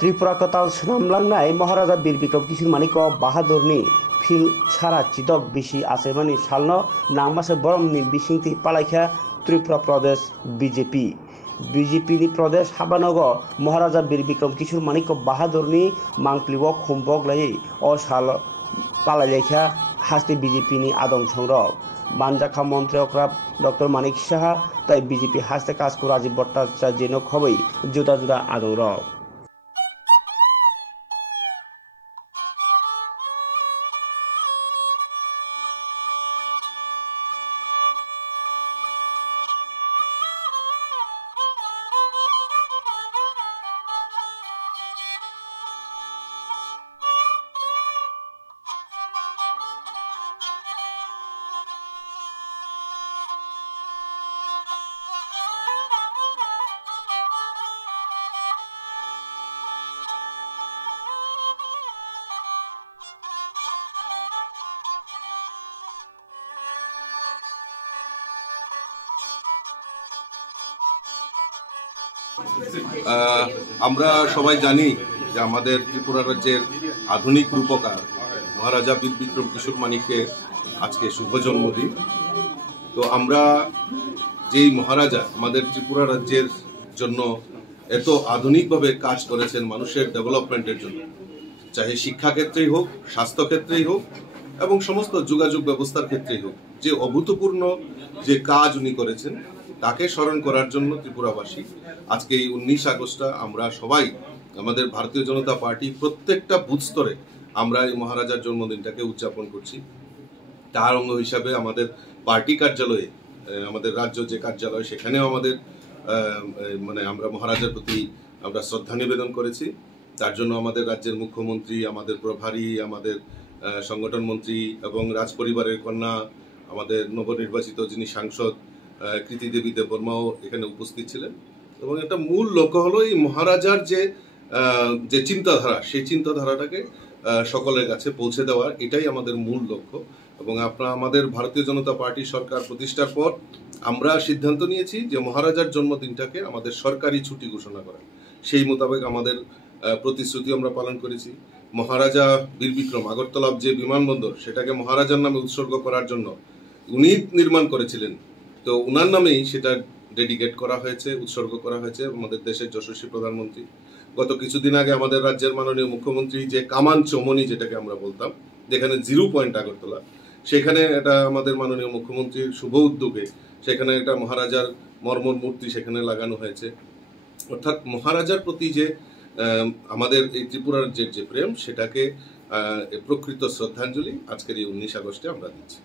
त्रिपुरा कताल नामलांनाय महाराजा बीर बिक्रम किशोर माणिक्य बाहादुरनि fill सारा चिदक बिसि आसेमानि सालनो नांमासे बरमनि बिसिंथि पालाइखा त्रिपुरा प्रदेश BJP प्रदेश हाबानग महाराजा बीर बिक्रम किशोर माणिक्य बाहादुरनि मांप्लिव खुम्बगलायै अ साल पालाइखा हास्ते बीजेपी आदम संरक बानजाखा मंत्री डॉक्टर मानिक साहा ताई बीजेपी हास्ते काजको राजीव भट्टाचार्य खबै जुदा जुदा आदम रक আমরা সবাই জানি যে আমাদের ত্রিপুরা রাজ্যের আধুনিক রূপকার মহারাজা বীর বিক্রম কিশোর মাণিক্যের আজকে শুভ জন্মদিন। তো আমরা যেই মহারাজা আমাদের ত্রিপুরা রাজ্যের জন্য এত আধুনিকভাবে কাজ করেছেন মানুষের ডেভেলপমেন্টের জন্য, চাহে শিক্ষা ক্ষেত্রেই হোক, স্বাস্থ্য ক্ষেত্রেই হোক এবং সমস্ত যোগাযোগ ব্যবস্থার ক্ষেত্রেই হোক, যে অভূতপূর্ণ যে কাজ উনি করেছেন তাকে স্মরণ করার জন্য ত্রিপুরাবাসী আজকে এই 19 আগস্টটা আমরা সবাই আমাদের ভারতীয় জনতা পার্টি প্রত্যেকটা বুথ স্তরে আমরা এই মহারাজার জন্মদিনটাকে উদযাপন করছি। তার অঙ্গ হিসাবে আমাদের পার্টি কার্যালয়ে, আমাদের রাজ্য যে কার্যালয়, সেখানেও আমাদের আমরা মহারাজার প্রতি আমরা শ্রদ্ধা নিবেদন করেছি। তার জন্য আমাদের রাজ্যের মুখ্যমন্ত্রী, আমাদের প্রভারী, আমাদের সংগঠন মন্ত্রী এবং রাজ পরিবারের কন্যা, আমাদের নবনির্বাচিত যিনি সাংসদ কৃতি দেবী দেববর্মাও এখানে উপস্থিত ছিলেন। এবং একটা মূল লক্ষ্য হলো এই মহারাজার যে চিন্তাধারা, সেই চিন্তাধারাটাকে সকলের কাছে পৌঁছে দেওয়ার, এটাই আমাদের মূল লক্ষ্য। এবং আমাদের ভারতীয় জনতা পার্টি সরকার প্রতিষ্ঠার পর আমরা সিদ্ধান্ত নিয়েছি যে মহারাজার জন্মদিনটাকে আমাদের সরকারি ছুটি ঘোষণা করা। সেই মোতাবেক আমাদের প্রতিশ্রুতি আমরা পালন করেছি। মহারাজা বীর বিক্রম আগরতলা যে বিমানবন্দর, সেটাকে মহারাজার নামে উৎসর্গ করার জন্য উনি নির্মাণ করেছিলেন, তো উনার নামেই সেটা ডেডিকেট করা হয়েছে, উৎসর্গ করা হয়েছে। আমাদের দেশের যশস্বী প্রধানমন্ত্রী গত কিছুদিন আগে আমাদের রাজ্যের মাননীয় মুখ্যমন্ত্রী যে কামান চৌমনি, যেটাকে আমরা বলতাম, যেখানে 0 পয়েন্ট আগরতলা, সেখানে এটা আমাদের মাননীয় মুখ্যমন্ত্রীর শুভ উদ্যোগে সেখানে একটা মহারাজার মর্মর মূর্তি সেখানে লাগানো হয়েছে। অর্থাৎ মহারাজার প্রতি যে আমাদের এই ত্রিপুরার যে প্রেম, সেটাকে প্রকৃত শ্রদ্ধাঞ্জলি আজকের এই 19 আগস্টে আমরা দিচ্ছি।